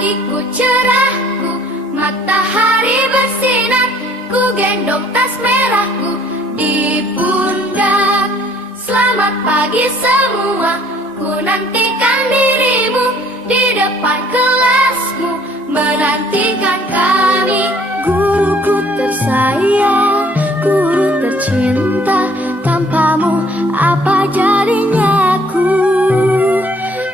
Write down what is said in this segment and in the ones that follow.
pagiku cerahku, matahari bersinar, ku gendong tas merahku di pundak. Selamat pagi semua, ku nantikan dirimu di depan kelasmu, menantikan kami. Guruku tersayang, guru tercinta, tanpamu apa jadinya aku?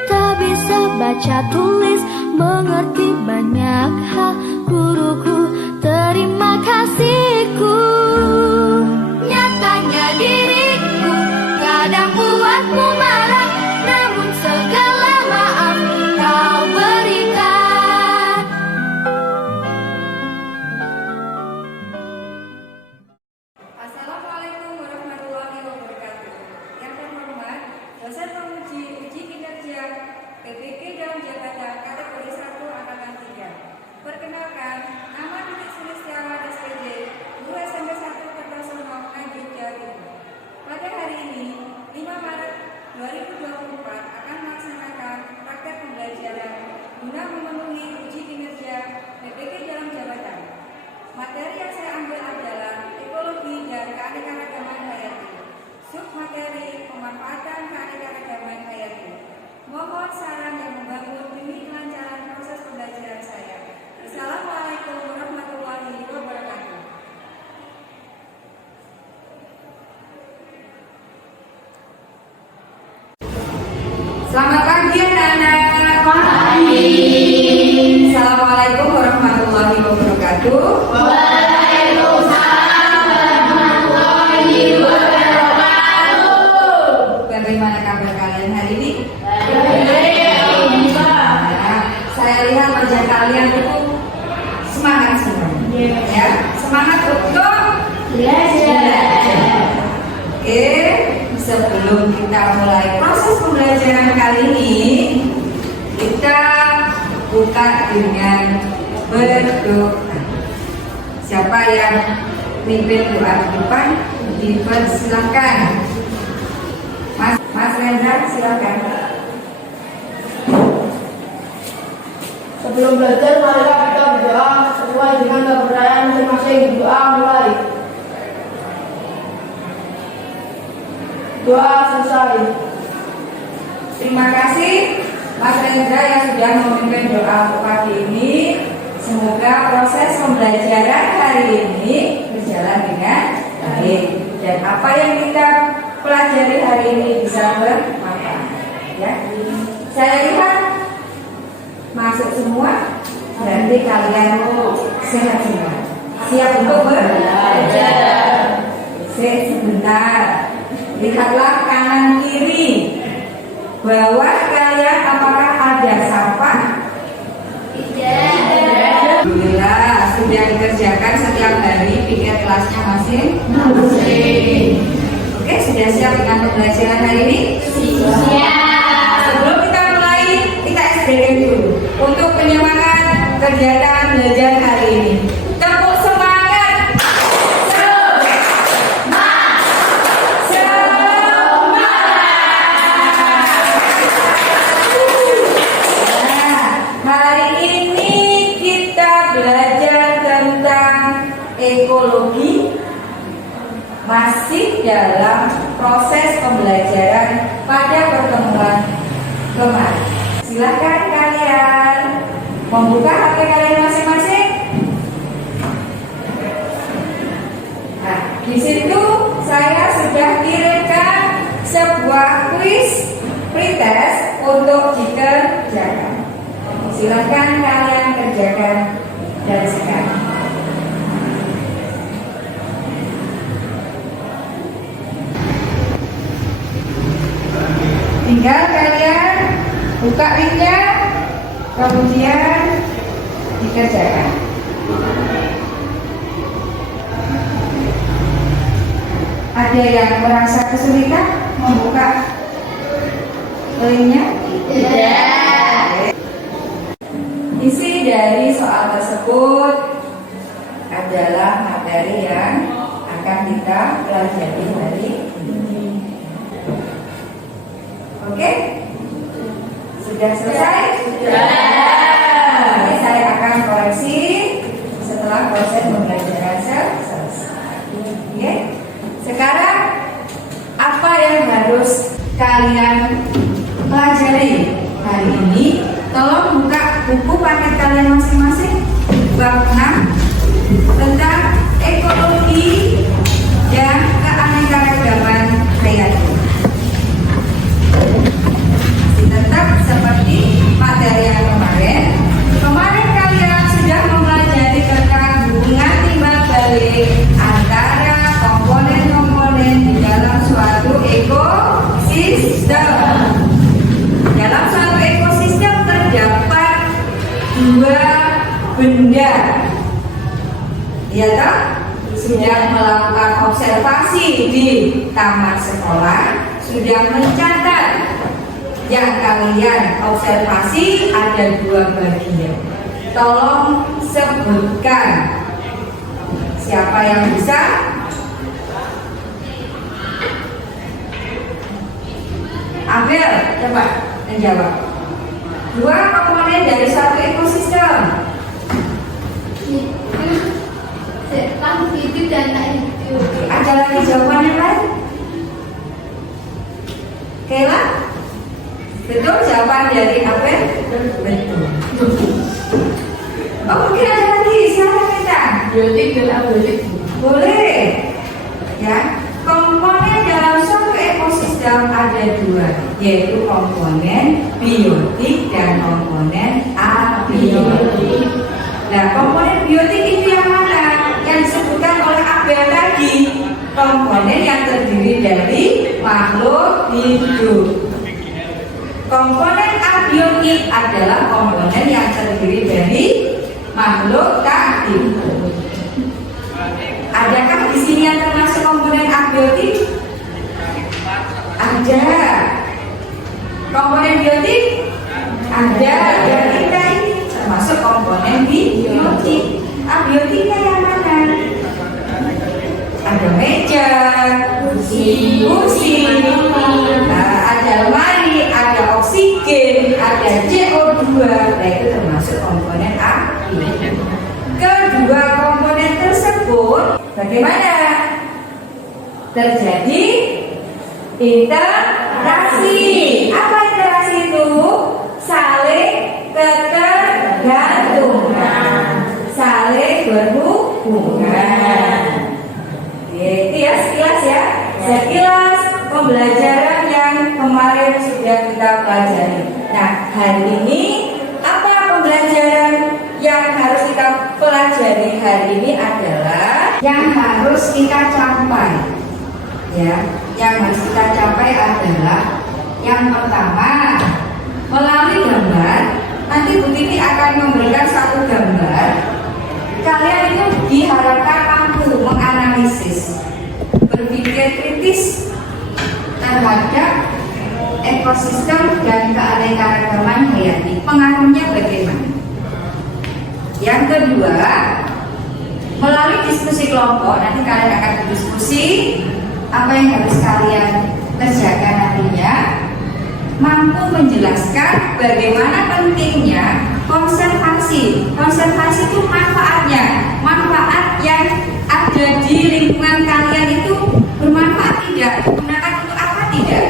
Tak bisa baca tulis, mengerti banyak hal. Guruku, terima kasihku. Nyatanya diriku kadang buatmu marah, namun segala maaf kau berikan. Assalamualaikum warahmatullahi wabarakatuh. Yang terhormat, dosen penguji uji kinerja PBG dalam jabatan kategori 1 angkatan 3. Perkenalkan, nama Titik Sulistiawan SPJ, guru SMP 1 Kertosono, Nganjuk, Jawa Timur. Pada hari ini, 5 Maret 2024 akan melaksanakan praktek pembelajaran guna memenuhi uji kinerja PBG dalam jabatan. Materi yang saya ambil adalah ekologi dan keanekaragaman hayati. Submateri pemanfaatan keanekaragaman hayati. Mohon saran yang membangun demi kelancaran proses pembelajaran saya. Assalamualaikum warahmatullahi wabarakatuh. Selamat pagi anak-anak. Pagi. Assalamualaikum warahmatullahi wabarakatuh. Bagaimana kabar kalian hari ini? Saya lihat wajah kalian itu semangat semua. Ya, semangat untuk belajar. Oke, sebelum kita mulai proses pembelajaran kali ini, kita buka dengan berdoa. Siapa yang mimpin doa di depan, dipersilakan. Mas Reza, silakan. Sebelum belajar, marilah kita berdoa sesuai dengan kepercayaan masing-masing. Doa mulai. Doa selesai. Terima kasih Mas Reza yang sudah memimpin doa untuk pagi ini. Semoga proses pembelajaran hari ini berjalan dengan baik dan apa yang kita pelajari hari ini bisa bermanfaat. Ya, saya lihat masuk semua, berarti kalian sehat semua. Siap untuk belajar. Sebentar, lihatlah kanan kiri. Bawah kalian apakah ada sampah? Tidak. Alhamdulillah sudah dikerjakan setiap hari pikir kelasnya masing-masing. Oke, sudah siap dengan pembelajaran hari ini? Siap. Sebelum kita mulai, kita SBM dulu untuk penyemangat kegiatan belajar hari ini. Tepuk semangat. Hari ini kita belajar tentang ekologi, masih dalam proses pembelajaran pada pertemuan kemarin. Silakan kalian membuka HP kalian masing-masing. Nah, di situ saya sudah kirimkan sebuah kuis pretest untuk dikerjakan. Silakan kalian kerjakan dari sekarang. Tinggal kalian buka linknya, kemudian dikerjakan. Ada yang merasa kesulitan membuka linknya? Tidak. Isi dari soal tersebut adalah materi yang akan kita pelajari hari ini. Oke? Sudah selesai? Sudah. setelah proses pembelajaran selesai. Oke. Sekarang apa yang harus kalian pelajari hari ini? Tolong buka buku paket kalian masing-masing bab 6 tentang ekologi dan keanekaragaman hayati. Masih tetap seperti materi yang kemarin. Kemarin kalian sudah mempelajari tentang hubungan timbal balik antara komponen-komponen di dalam suatu ekosistem. Dalam suatu ekosistem terdapat dua benda. Ya toh? Sudah melakukan observasi di taman sekolah, sudah mencatat yang kalian observasi ada dua bagian. Tolong sebutkan. Siapa yang bisa? Ambil, coba menjawab. Dua komponen dari satu ekosistem. Setan hidup dan tak hidup. Ada lagi jawaban yang lain? Kayla? Betul jawaban dari Abel? Betul. Oh, mungkin ada lagi. Silakan kita. Biotik dan abiotik. Boleh. Ya. Komponen dalam suatu ekosistem ada dua, yaitu komponen biotik dan komponen abiotik. Nah, komponen biotik itu yang mana? Yang disebutkan oleh Abel tadi, komponen yang terdiri dari makhluk hidup. Komponen abiotik adalah komponen yang terdiri dari makhluk tak hidup. Adakah di sini yang termasuk komponen abiotik? Ada. Komponen biotik? Ada. Dan kita ini termasuk komponen biotik. Abiotiknya yang mana? Ada meja, kursi, ada lemari, ada oksigen, ada CO2. Nah, itu termasuk komponen abiotik. Kedua komponen tersebut bagaimana? Terjadi interaksi. Apa interaksi itu? Saling ketergantungan, saling berhubungan. Itu ya sekilas ya. Sekilas pembelajaran yang kemarin sudah kita pelajari. Nah, hari ini apa pembelajaran yang harus kita pelajari hari ini adalah yang harus kita capai. Ya, yang harus kita capai adalah yang pertama, melalui gambar. Nanti Bu Titi akan memberikan satu gambar. Kalian itu diharapkan mampu menganalisis, berpikir kritis terhadap ekosistem dan keanekaragaman hayati. Pengaruhnya bagaimana? Yang kedua, melalui diskusi kelompok, nanti kalian akan berdiskusi apa yang harus kalian kerjakan nantinya, mampu menjelaskan bagaimana pentingnya konservasi. Konservasi itu manfaatnya, manfaat yang ada di lingkungan kalian itu bermanfaat tidak? Digunakan untuk apa tidak?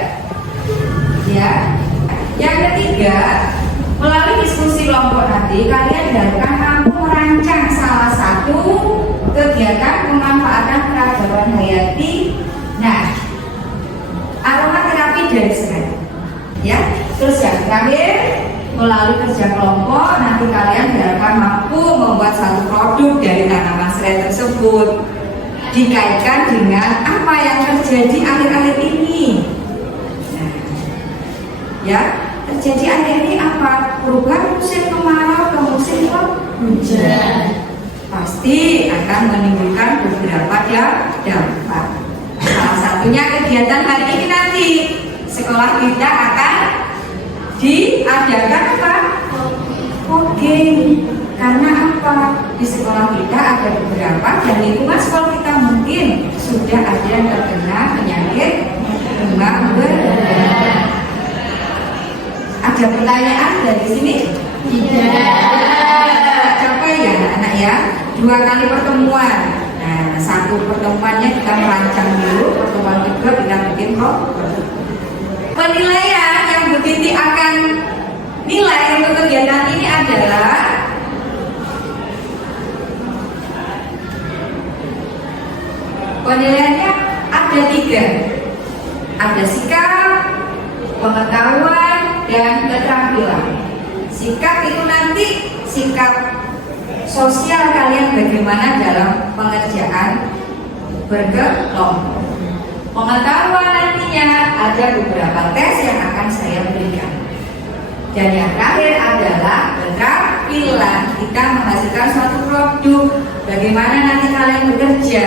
Ya. Yang ketiga, melalui diskusi kelompok nanti kalian diharapkan mampu merancang salah satu kegiatan pemanfaatan keragaman hayati. Nah, aromaterapi dari serai. Ya, terus yang terakhir, melalui kerja kelompok nanti kalian diharapkan mampu membuat satu produk dari tanaman serai tersebut, dikaitkan dengan apa yang terjadi akhir-akhir ini. Nah, ya, terjadi akhir ini apa? Perubahan musim kemarau ke musim hujan pasti akan menimbulkan beberapa dampak. Salah satunya kegiatan hari ini nanti sekolah kita akan diadakan apa? Fogging. Karena apa? Di sekolah kita ada beberapa dan lingkungan sekolah kita mungkin sudah ada yang terkena penyakit demam berdarah. Ada pertanyaan dari sini? Tidak. Capai ya anak-anak ya. 2 kali pertemuan. Nah, satu pertemuannya kita rancang dulu, pertemuan kedua kita bikin penilaian yang Bu Titi akan nilai untuk kegiatan ini adalah penilaiannya ada 3. Ada sikap, pengetahuan, dan keterampilan. Sikap itu nanti sikap sosial kalian bagaimana dalam pengerjaan berkelompok. Pengetahuan nantinya ada beberapa tes yang akan saya berikan. Dan yang terakhir adalah keterampilan, kita menghasilkan suatu produk. Bagaimana nanti kalian bekerja,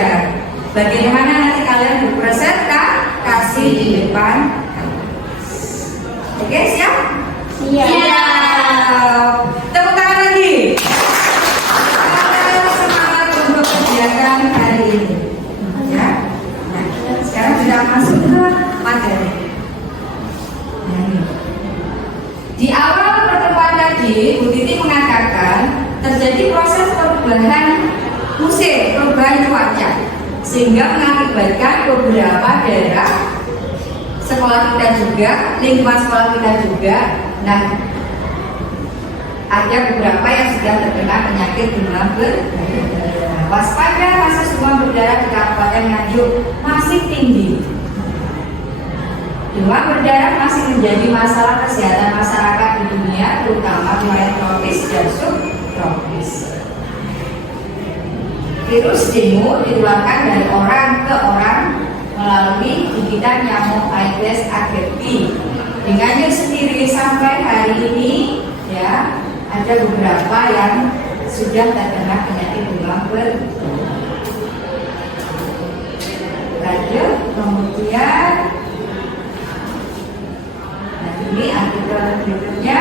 bagaimana nanti kalian berpresentasi di depan. Oke, siap? Siap. Tepuk tangan lagi. Semangat untuk kegiatan hari ini. Ya. Nah, sekarang kita masuk ke materi. Di awal pertemuan tadi, Bu Titi mengatakan terjadi proses perubahan musim, perubahan cuaca, sehingga mengakibatkan beberapa daerah sekolah kita juga, lingkungan sekolah kita juga, nah ada beberapa yang sudah terkena penyakit demam berdarah. Waspada kasus demam berdarah di Kabupaten Nganjuk masih tinggi. Demam berdarah masih menjadi masalah kesehatan masyarakat di dunia, terutama wilayah tropis dan subtropis. Virus dengue ditularkan dari orang ke orang melalui gigitan nyamuk Aedes aegypti. Di Nganjuk sendiri sampai hari ini ya ada beberapa yang sudah terkena penyakit demam berdarah. Lanjut, kemudian ini artikel berikutnya.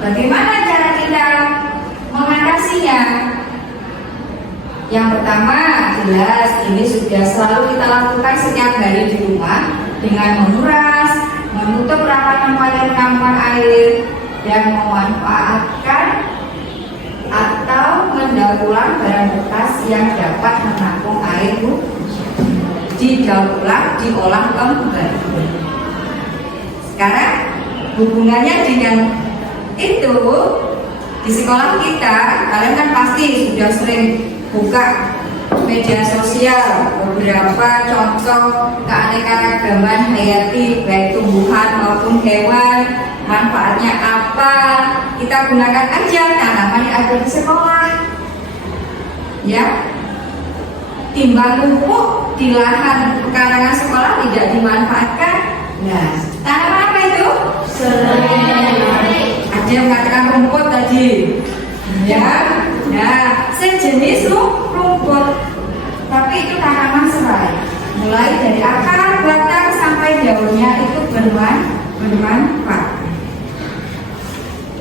Bagaimana cara kita mengatasinya? Yang pertama, jelas ini sudah selalu kita lakukan setiap hari di rumah dengan menguras, menutup rapat kamar air, dan memanfaatkan atau mendaur ulang barang bekas yang dapat menampung air didaur ulang, diolah kembali. Sekarang hubungannya dengan itu, di sekolah kita kalian kan pasti sudah sering buka media sosial, beberapa contoh keanekaragaman hayati baik tumbuhan maupun hewan, manfaatnya apa, kita gunakan aja tanaman yang ada di sekolah ya. Timbang pupuk di lahan pekarangan sekolah tidak dimanfaatkan. Nah, tanaman apa itu? Serai. Ada yang mengatakan rumput tadi ya. Nah, sejenis rumput, tapi itu tanaman serai. Mulai dari akar, batang sampai daunnya itu bermanfaat.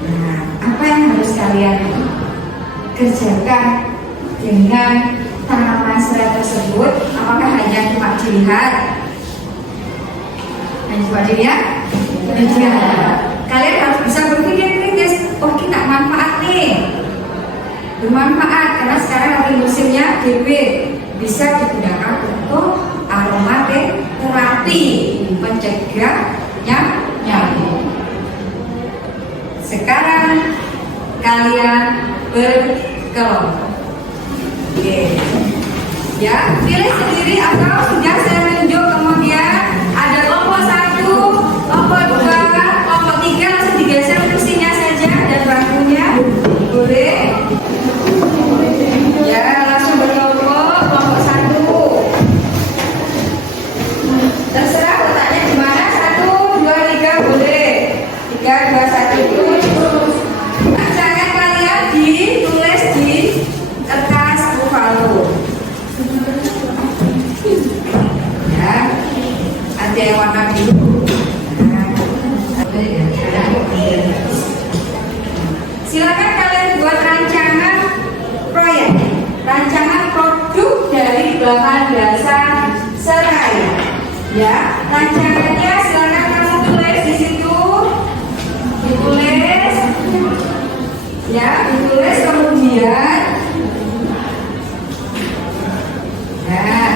Nah, apa yang harus kalian kerjakan dengan tanaman serai tersebut? Apakah hanya cuma dilihat? Hanya cuma dilihat? Tidak. Kalian harus bisa berpikir kritis. Oh, kita manfaat nih, bermanfaat karena sekarang lagi musimnya DB, bisa digunakan untuk aromaterapi, mencegah nyamuk. Sekarang kalian berkelompok. Oke. Ya, pilih sendiri atau sudah saya tunjuk. Kemudian ada kelompok 1, kelompok 2, kelompok 3, langsung digeser kursinya saja dan bangkunya. Boleh? Ya, langsung berkelompok. Kelompok 1. Terserah letaknya di mana. 1, 2, 3 boleh. 3, 2, 1 terus. Jangan kalian ditulis di kertas buffalo. Ya, ada yang warna biru. Silakan kalian buat rancangan proyek, rancangan produk dari bahan dasar serai. Ya, rancangannya silakan kamu tulis di situ, ditulis, ya, ditulis. ditulis kemudian. Nah,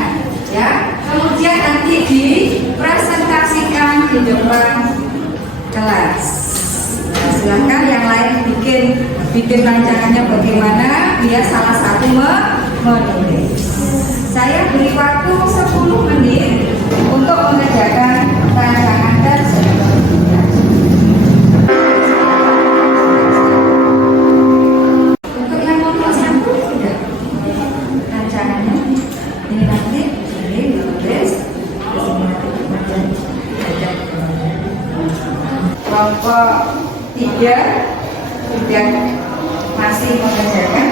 ya, kemudian nanti dipresentasikan di depan kelas. Nah, silahkan yang lain bikin rancangannya bagaimana, biar salah satu menulis. Saya beri waktu 10 menit untuk mengerjakan rancangan tersebut. Untuk yang nomor 1 sudah rancangannya. Ini nanti ditulis. Kelompok 3 sudah masih mengerjakan.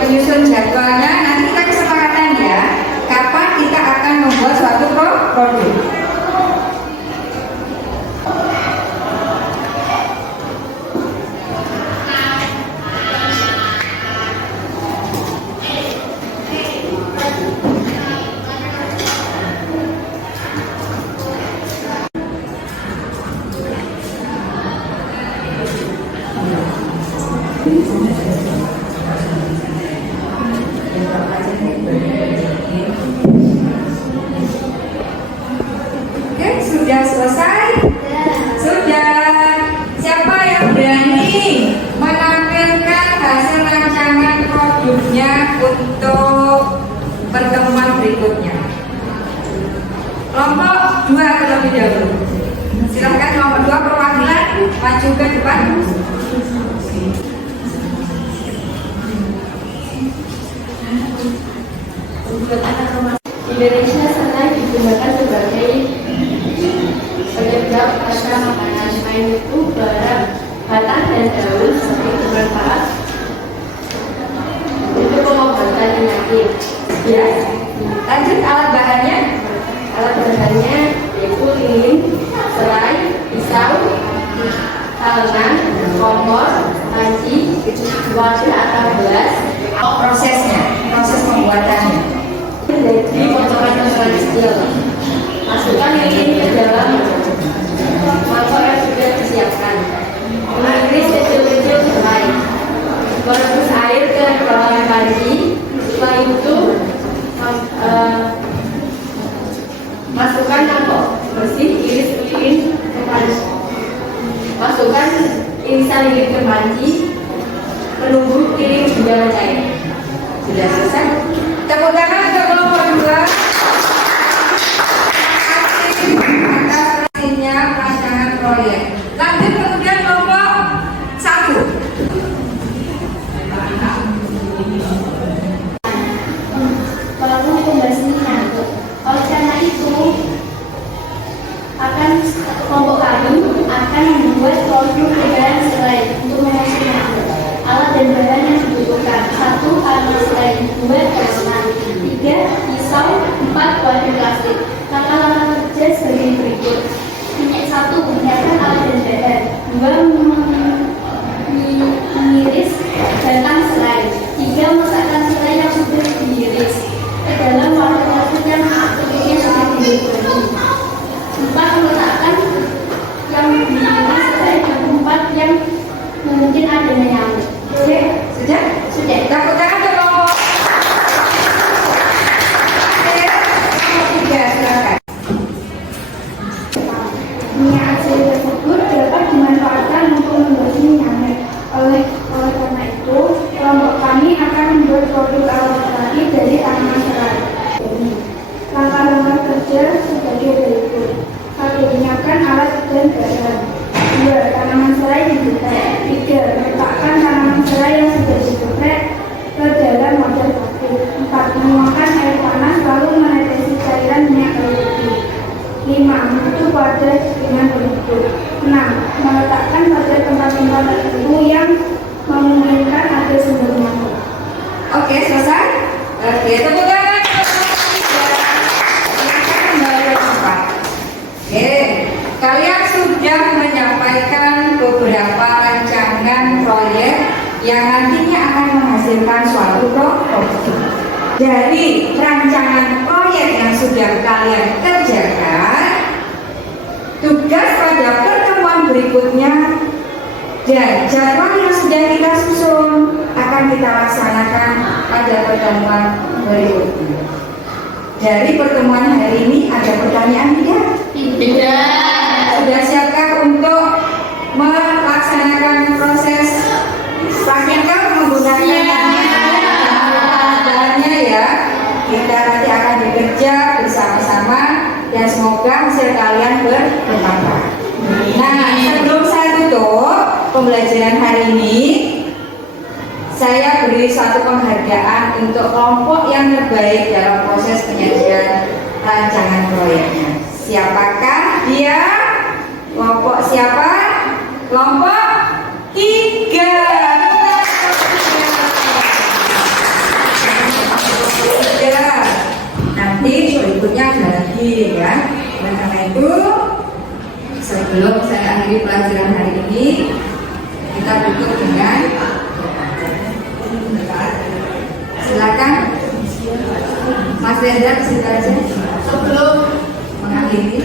Menyusun jadwalnya, nanti kita kesepakatan ya, kapan kita akan membuat suatu produk. Oke, sudah selesai? Sudah. Siapa yang berani menampilkan hasil rancangan produknya untuk pertemuan berikutnya? Kelompok 2 terlebih dahulu. Silahkan kelompok 2 perwakilan maju ke depan. Indonesia sering digunakan sebagai penyebab rasa makanan. Selain itu, barang, batang dan daun sering bermanfaat untuk pengobatan penyakit. Ya. Lanjut, alat bahannya. Alat bahannya yaitu lilin, serai, pisau, talengan, kompor, panci, wadah atau gelas. Proses pembuatannya. Dari kotoran-kotoran kecil, masukkan lilin ke dalam mangkok yang sudah disiapkan. Mengiris kecil-kecil serai, merebus air ke dalam panci. Setelah itu masukkan mangkok bersih, iris lilin ke panci. Masukkan irisan lilin ke panci. Menunggu piring sudah cair. Sudah selesai. Tepuk tangan untuk kelompok 2. Atas hasilnya rancangan proyek. Lanjut kemudian kelompok 1. Lalu pembahasannya. Oleh karena itu, kelompok kami akan membuat produk pegangan serai untuk mengusungnya. Alat dan bahan yang dibutuhkan: 1. Alat serai, 2. pesanan, 3. pisau, 4. wadah plastik. Langkah-langkah kerja sebagai berikut. 1. Menyiapkan alat dan bahan. 2. Mengiris batang serai. 3. Memasukkan serai yang sudah diiris ke dalam wadah plastik yang akhirnya sudah diberi. 4. Meletakkan yang diiris serai dan 4 yang mungkin adanya nyamuk. Sudah? Sudah. Tepuk tangan untuk kelompok. Kelompok 3, silakan. Minyak hasil tersebut dapat dimanfaatkan untuk membersihkan nyamuk. Oleh karena itu, kelompok kami akan membuat produk alat terapi dari tanaman serai. Langkah-langkah kerja sebagai berikut. 1. Menyiapkan alat dan bahan. 2. Tanaman serai digeprek. 3. Meletakkan tanaman serai yang sudah digeprek ke dalam wadah plastik. 4. Menuangkan air panas lalu menetesi cairan minyak kayu putih. 5. Menutup wadah dengan penutup. 6. Meletakkan pada tempat-tempat tertentu yang memungkinkan ada sumber nyamuk. Oke, selesai? Oke, tepuk tangan. Silakan kembali ke tempat. Oke, kalian sudah menyampaikan beberapa rancangan proyek yang nantinya akan menghasilkan suatu produk. dari rancangan proyek yang sudah kalian kerjakan, tugas pada pertemuan berikutnya dan jadwal yang sudah kita susun akan kita laksanakan pada pertemuan berikutnya. Dari pertemuan hari ini ada pertanyaan tidak? Tidak. Sudah siapkah untuk melaksanakan proses praktikal menggunakan bahannya ya? Kita nanti akan bekerja bersama-sama dan semoga hasil kalian bermanfaat. Nah, sebelum saya tutup pembelajaran hari ini, saya beri satu penghargaan untuk kelompok yang terbaik dalam proses penyajian rancangan proyeknya. Siapakah dia? Kelompok siapa? Kelompok 3. Nanti berikutnya ada lagi ya. Oleh karena itu, sebelum saya akhiri pelajaran hari ini, kita tutup dengan silakan Mas Reza situ aja. Sebelum mengakhiri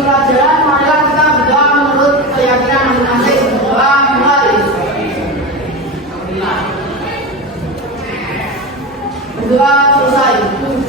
pelajaran, marilah kita berdoa menurut keyakinan masing-masing. Doa mulai. Berdoa selesai.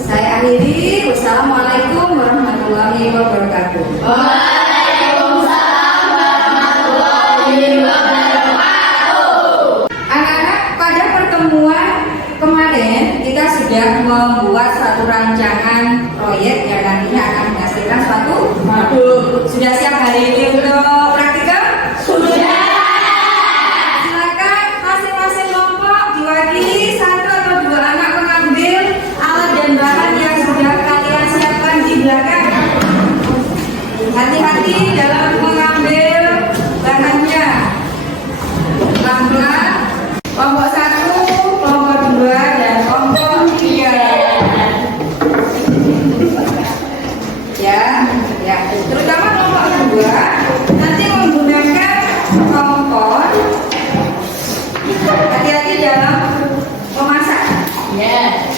saya akhiri. Wassalamualaikum warahmatullahi wabarakatuh. Waalaikumsalam warahmatullahi wabarakatuh. Anak-anak, pada pertemuan kemarin kita sudah membuat satu rancangan proyek yang nantinya akan menghasilkan suatu produk. Sudah siap hari ini untuk praktikum? Sudah. Silakan masing-masing kelompok diwakili 1 atau 2 anak mengambil alat dan bahan yang sudah kalian siapkan di belakang. Hati-hati dalam mengambil bahannya. Pelan-pelan. Kelompok 1, kelompok 2, dan kelompok 3. Ya, terutama kelompok 2 nanti menggunakan kompor. Hati-hati dalam memasak.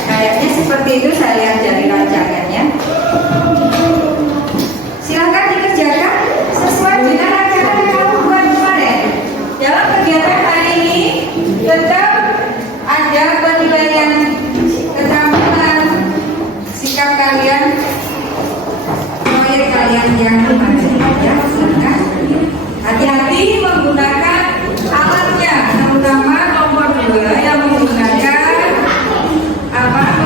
Kayaknya seperti itu saya ajari rancangannya. Silakan dikerjakan sesuai dengan rancangan yang kamu buat kemarin. Dalam kegiatan hari ini tetap ada penilaian keterampilan sikap kalian, proyek kalian yang kemarin ya. Silakan hati-hati menggunakan alatnya, terutama nomor 2 yang menggunakan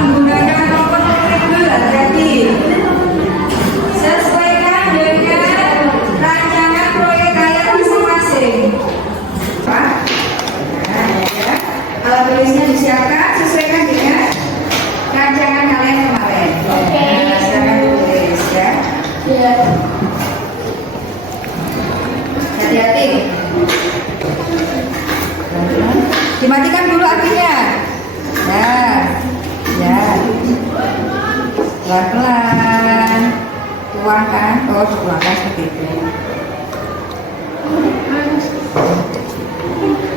menggunakan nomor itu hati-hati. Sesuaikan dengan rancangan proyek kalian masing-masing. Alat tulisnya disiapkan sesuaikan dengan rancangan kalian kemarin. Nah, silakan tulis ya. Hati-hati. Dimatikan dulu apinya. Pelan-pelan. Tuangkan, tuangkan seperti itu.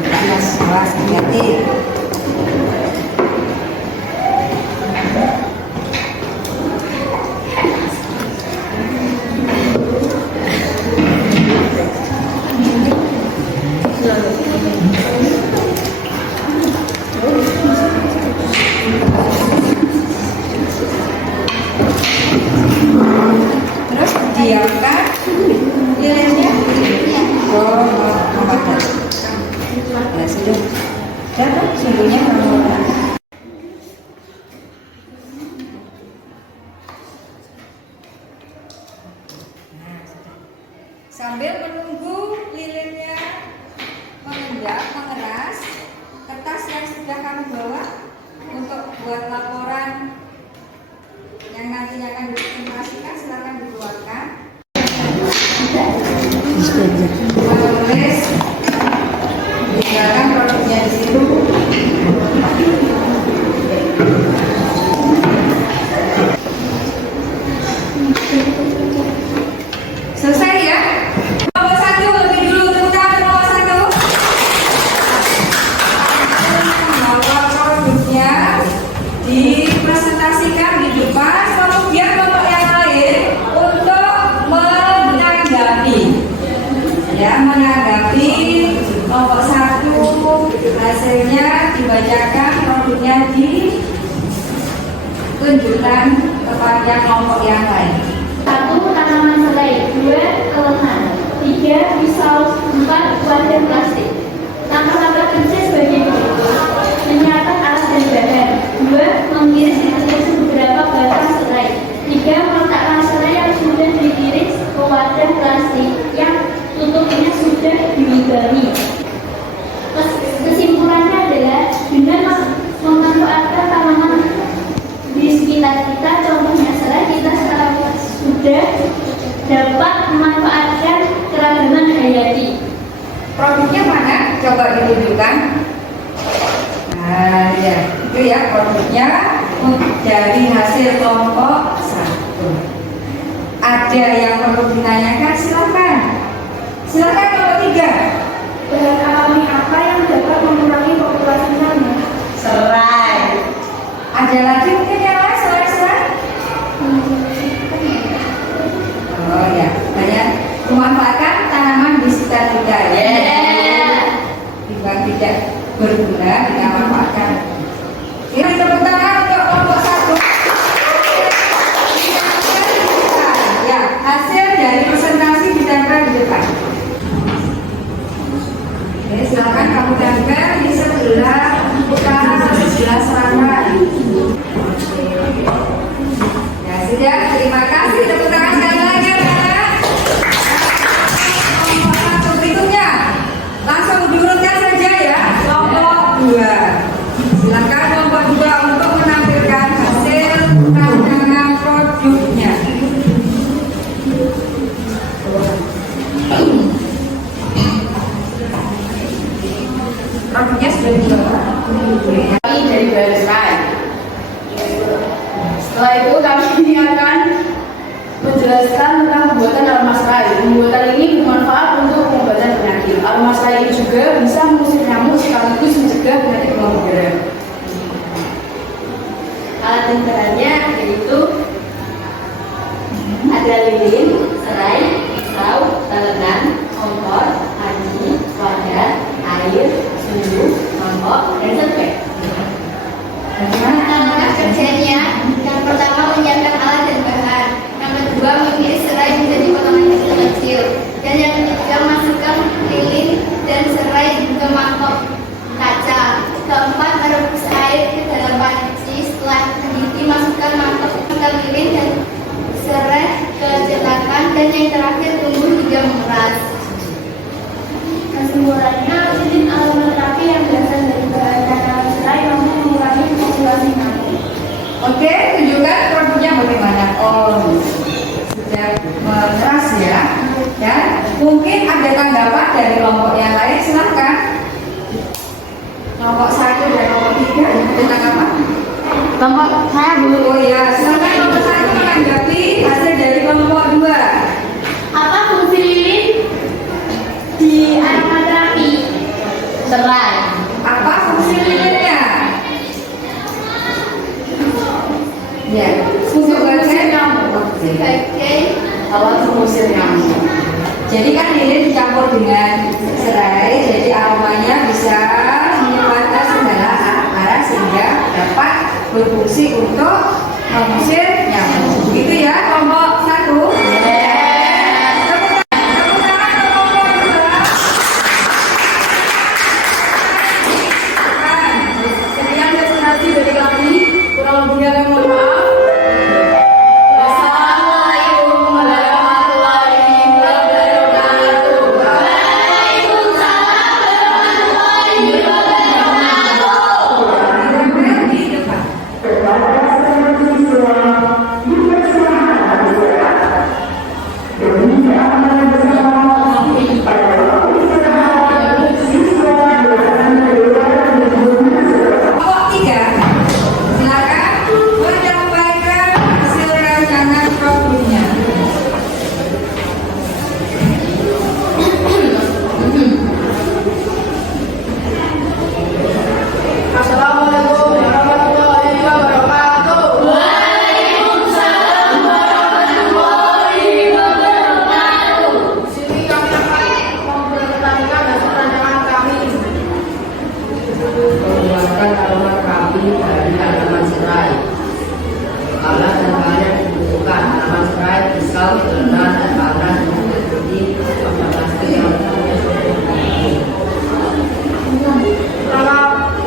Panas, hati-hati. Terus diamkan lilinnya. Ya sudah. Dan sungguhnya berwarna. Sambil menunggu lilinnya mengendap, mengeras, kertas yang sudah kamu bawa untuk buat laporan yang nantinya akan dipresentasikan silakan dikeluarkan. Tulis tinggalkan produknya di situ. Selesai ya. Nomor 1 lebih dulu tentang nomor 1. Nomor produknya di Hasilnya dibacakan, produknya ditunjukkan kepada kelompok yang lain. 1. Tanaman serai. 2. Kelengan. 3. Pisau. 4. Wadah plastik. Langkah-langkah kerja sebagai berikut: menyiapkan alat dan bahan. 2. Mengiris beberapa batang serai. 3. meletakkan serai yang sudah diiris ke wadah plastik yang tutupnya sudah dilubangi. Kesimpulannya adalah dengan memanfaatkan tanaman di sekitar kita, contohnya serai, kita sudah dapat memanfaatkan keragaman hayati. Produknya mana? Coba ditunjukkan. Nah, ya, itu ya produknya dari hasil kelompok 1. Ada yang perlu ditanyakan? Silakan. Silakan kelompok 3. Bahan alami apa yang dapat mengurangi populasi nyamuk? Serai. Ada lagi mungkin yang lain selain serai? Oh ya, banyak memanfaatkan tanaman di sekitar kita ya. Timbang tidak berguna, kita manfaatkan. Ini tepuk tangan untuk kelompok 1. Ya, hasil dari presentasi ditempel di depan. Oke, silakan kamu tempel di sebelah utara, sebelah selatan. Ya sudah, terima kasih. Tepuk tangan sekali lagi ya. Kelompok 1 berikutnya, langsung diurutkan saja ya. Kelompok 2. Silakan kelompok 2 untuk menampilkan hasil rancangan produknya. Produknya sudah dibawa. Kami dari bahan serai. Setelah itu kami akan menjelaskan tentang pembuatan aroma serai. Pembuatan ini bermanfaat untuk pengobatan penyakit. Aroma serai ini juga bisa mengusir nyamuk sekaligus mencegah penyakit demam berdarah. Alat dan bahannya yaitu ada lilin, serai, pisau, telengan, kompor, panci, wadah, air, sudu, mangkok, dan setrek. Langkah kerjanya, yang pertama menyiapkan alat dan bahan, yang kedua mengiris serai menjadi potongan kecil-kecil, dan yang ketiga masukkan lilin dan serai ke mangkok kaca. Keempat, merebus air ke dalam panci. Setelah mendidih, masukkan mangkok ke lilin dan serai ke cetakan, dan yang terakhir tunggu hingga mengeras. Kesimpulannya, lilin aromaterapi yang berasal dari bahan tanaman serai mampu mengurangi populasi nyamuk. Oke, tunjukkan produknya bagaimana. Oh, sudah mengeras ya. Dan mungkin ada tanggapan dari kelompok yang lain, silahkan. Kelompok 1 dan kelompok 3 ada tanggapan? Kelompok saya dulu. Oh ya, silakan kelompok 1 menanggapi hasil dari kelompok 2. Apa fungsi lilin di aromaterapi? Serai. Apa fungsi lilinnya? Ya, sebagai nyamuk. Sebagai Alat pengusir nyamuk. Jadi kan lilin dicampur dengan serai, jadi aromanya bisa menyebabkan segala arah sehingga dapat berfungsi untuk mengusir nyamuk. Begitu ya kelompok 1. Sekian presentasi dari kami. Kurang lebihnya kami mohon maaf. Wassalamualaikum warahmatullahi wabarakatuh. Waalaikumsalam warahmatullahi wabarakatuh. Di depan. Mengeluarkan aroma terapi dari tanaman serai. Alat dan bahan yang dibutuhkan: tanaman serai, pisau, belerang, dan panas seperti plastik yang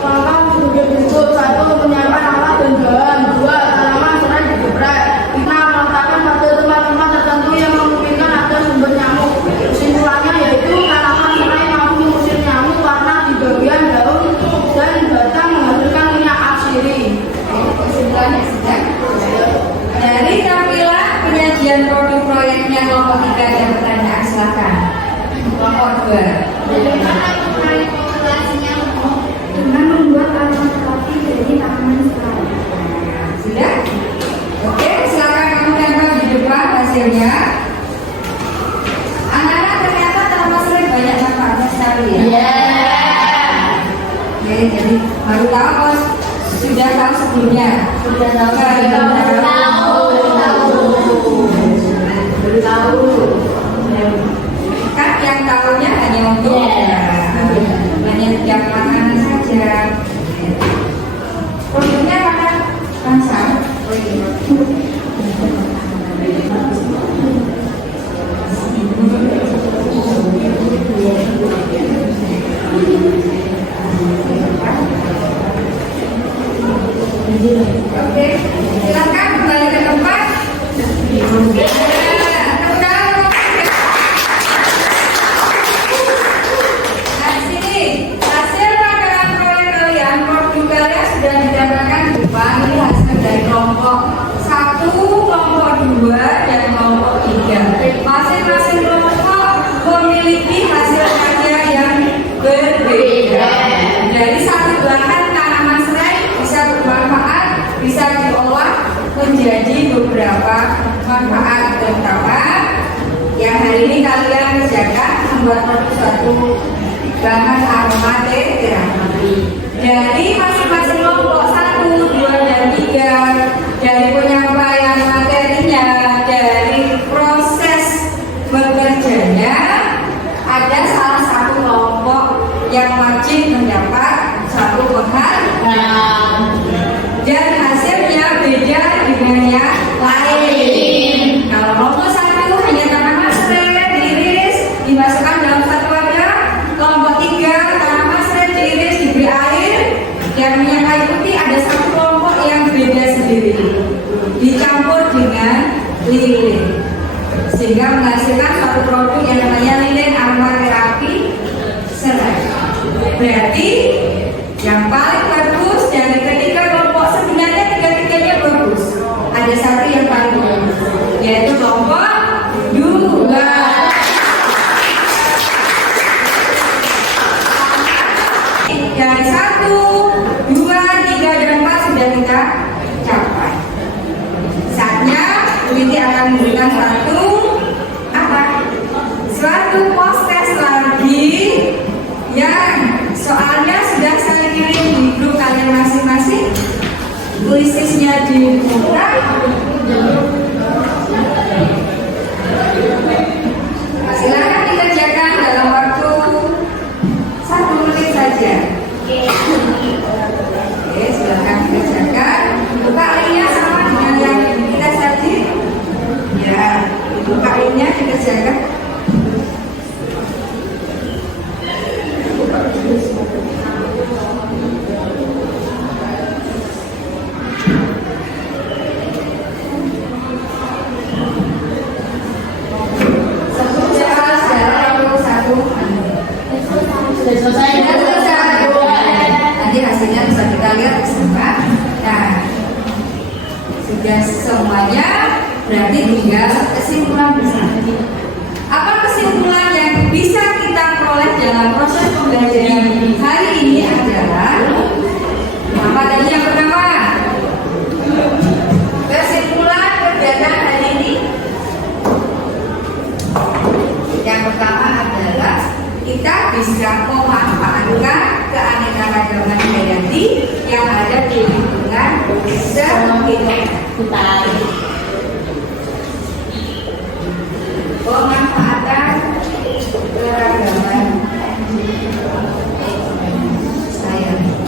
Langkah berikut: 1. Menyiapkan alat dan bahan. 2. Tanaman serai digeprek. 5. Meletakkan pada tempat-tempat tertentu yang memungkinkan ada sumber nyamuk. Kesimpulannya yaitu tanaman serai mampu mengusir nyamuk karena di bagian daun dan batang menghasilkan minyak atsiri. Kesimpulannya sudah. Dari tampilan penyajian produk proyeknya kelompok 3 ada pertanyaan, silakan. Kelompok 2. Bagaimana mengenai populasi nyamuk? Dengan membuat alat terapi dari tanaman serai. Sudah? Oke, silakan kamu tempel di depan hasilnya. Anak-anak, ternyata tanaman serai banyak manfaatnya sekali ya. Oke, jadi baru tahu bos. Sudah tahu sebelumnya? Sudah tahu. Baru tahu. Kan yang tahunya hanya untuk hanya tiap makanan saja. Produknya mana? Bangsa. Oke, silakan kembali ke tempat. Nah, sini hasil rangkaian proyek kalian, produk kalian sudah didapatkan di depan. Ini hasil dari kelompok 1, kelompok 2, dan kelompok 3. Masing-masing kelompok memiliki hasil karya yang berbeda. Dari satu bahan tanaman serai bisa bermanfaat, bisa diolah menjadi beberapa manfaat, terutama yang hari ini kalian kerjakan membuat produk suatu bahan aromaterapi. Dari masing-masing kelompok 1, 2, dan 3, dari penyampaian materinya, dari proses bekerjanya, ada salah satu kelompok yang wajib mendapat satu penghargaan dan hasilnya beda dengan yang lain. Kalau kelompok 1 hanya tanaman serai diiris dimasukkan dalam satu wadah, kelompok 3 tanaman serai diiris diberi air dan minyak kayu putih. Ada satu kelompok yang beda sendiri, dicampur dengan lilin sehingga menghasilkan satu produk yang namanya lilin aromaterapi serai. Berarti yang paling bagus dari ketiga kelompok, sebenarnya tiga-tiganya bagus. Ada satu yang paling bagus, yaitu kelompok 2. Dari 1, 2, 3, dan 4 sudah kita capai. Saatnya Widi akan memberikan suatu post test lagi yang soalnya sudah saya kirim di grup kalian masing-masing. Tulisnya dibuka. Silakan dikerjakan dalam waktu 1 menit saja. Oke, silakan dikerjakan. Buka linknya sama dengan yang kita tadi. Ya, buka linknya dikerjakan. Nanti hasilnya bisa kita lihat bersama. Nah, sudah semuanya, berarti tinggal kesimpulan bersama. Apa kesimpulan yang bisa kita peroleh dalam proses pembelajaran hari ini adalah apa tadi yang pertama? Kesimpulan kegiatan hari ini yang pertama adalah kita bisa memanfaatkan keanekaragaman hayati yang ada di lingkungan sekitar kita. Pemanfaatan keragaman sayang.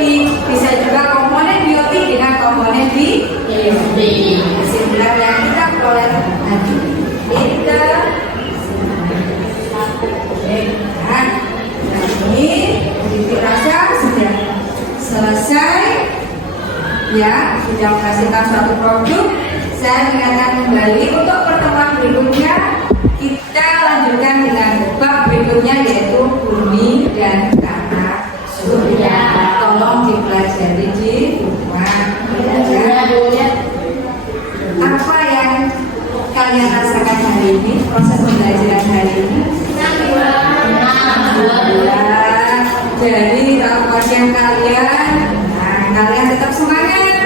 biotik, bisa juga komponen biotik dengan komponen biotik. Kesimpulan yang kita peroleh tadi, kita nah, ini dirasa sudah selesai ya, sudah menghasilkan suatu produk. Saya ingatkan kembali untuk pertemuan berikutnya kita lanjutkan dengan bab berikutnya yaitu bumi dan tanah surya. Tolong dipelajari di rumah. Apa yang kalian rasakan hari ini, proses pembelajaran hari ini? Jadi kalau bagian kalian, kalian tetap semangat.